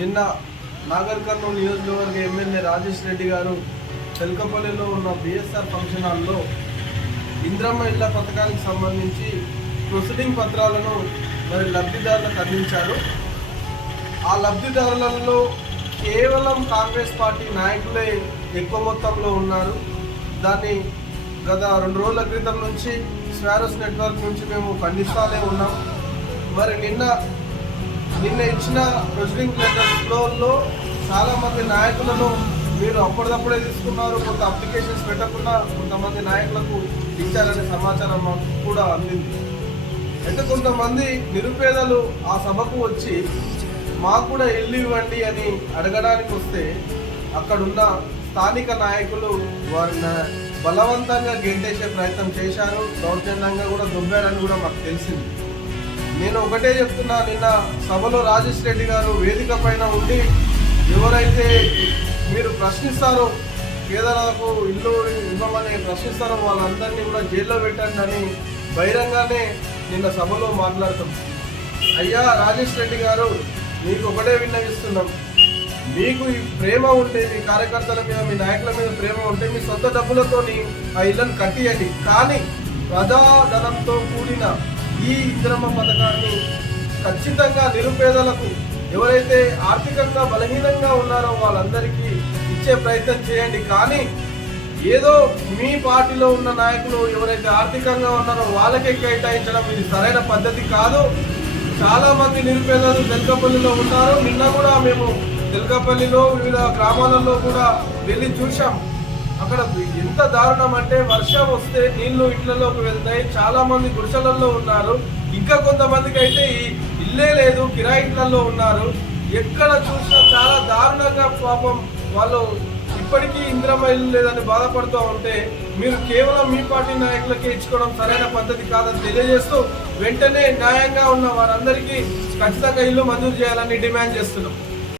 నిన్న నాగర్ కర్నూలు నియోజకవర్గ ఎమ్మెల్యే రాజేష్ రెడ్డి గారు తెల్కపల్లిలో ఉన్న బిఎస్ఆర్ ఫంక్షన్ హాల్లో ఇంద్రమ్మ ఇళ్ల పథకానికి సంబంధించి ప్రొసీడింగ్ పత్రాలను లబ్ధిదారులకు అందించారు. ఆ లబ్ధిదారులలో కేవలం కాంగ్రెస్ పార్టీ నాయకులే ఎక్కువ మొత్తంలో ఉన్నారు. దాన్ని గత 2 రోజుల క్రితం నుంచి స్వారోస్ నెట్వర్క్ నుంచి మేము ఖండిస్తూనే ఉన్నాం. నిన్న ఇచ్చిన ప్రొసీడింగ్ లెటర్స్లో చాలామంది నాయకులను మీరు అప్పటిదప్పుడే తీసుకున్నారు, కొంత అప్లికేషన్స్ పెట్టకుండా కొంతమంది నాయకులకు ఇచ్చారనే సమాచారం కూడా అందింది. అయితే కొంతమంది నిరుపేదలు ఆ సభకు వచ్చి మాకు కూడా ఇల్లు ఇవ్వండి అని అడగడానికి వస్తే అక్కడున్న స్థానిక నాయకులు వారిని బలవంతంగా గెంటేసే ప్రయత్నం చేశారు. దౌర్జన్యంగా కూడా దొబ్బారని కూడా మాకు తెలిసింది. నేను ఒకటే చెప్తున్నా, నిన్న సభలో రాజేష్ రెడ్డి గారు వేదిక పైన ఉండి ఎవరైతే మీరు ప్రశ్నిస్తారో, పేదలకు ఇల్లు ఇవ్వమని ప్రశ్నిస్తారో వాళ్ళందరినీ కూడా జైల్లో పెట్టండి అని బహిరంగానే నిన్న సభలో మాట్లాడతాం. అయ్యా రాజేష్ రెడ్డి గారు, మీకు ఒకటే విన్నవిస్తున్నాం, మీకు ఈ ప్రేమ ఉంటే, మీ కార్యకర్తల మీద మీ నాయకుల మీద ప్రేమ ఉంటే మీ సొంత డబ్బులతోని ఆ ఇళ్లను కట్టియండి. కానీ ప్రజాధనంతో కూడిన ఈ ఇంద్రమ్మ పథకాన్ని ఖచ్చితంగా నిరుపేదలకు, ఎవరైతే ఆర్థికంగా బలహీనంగా ఉన్నారో వాళ్ళందరికీ ఇచ్చే ప్రయత్నం చేయండి. కానీ ఏదో మీ పార్టీలో ఉన్న నాయకులు ఎవరైతే ఆర్థికంగా ఉన్నారో వాళ్ళకే కేటాయించడం ఇది సరైన పద్ధతి కాదు. చాలా మంది నిరుపేదలు తెల్కపల్లిలో ఉన్నారు. నిన్న కూడా మేము తెల్కపల్లిలో వివిధ గ్రామాలలో కూడా వెళ్ళి చూసాం. అక్కడ ఎంత దారుణం అంటే వర్షం వస్తే నీళ్లు ఇళ్లలోకి వెళ్తాయి. చాలా మంది గుడిసెలలో ఉన్నారు. ఇంకా కొంతమందికి అయితే ఈ ఇల్లే లేదు, కిరాయి ఇళ్లలో ఉన్నారు. ఎక్కడ చూసినా చాలా దారుణంగా పాపం వాళ్ళు ఇప్పటికీ ఇంద్రమ్మ ఇల్లు లేదని బాధపడుతూ ఉంటే మీరు కేవలం మీ పార్టీ నాయకులకే ఇచ్చుకోవడం సరైన పద్ధతి కాదని తెలియజేస్తూ వెంటనే న్యాయంగా ఉన్న వారందరికీ ఖచ్చితంగా ఇల్లు మంజూరు చేయాలని డిమాండ్ చేస్తున్నాం.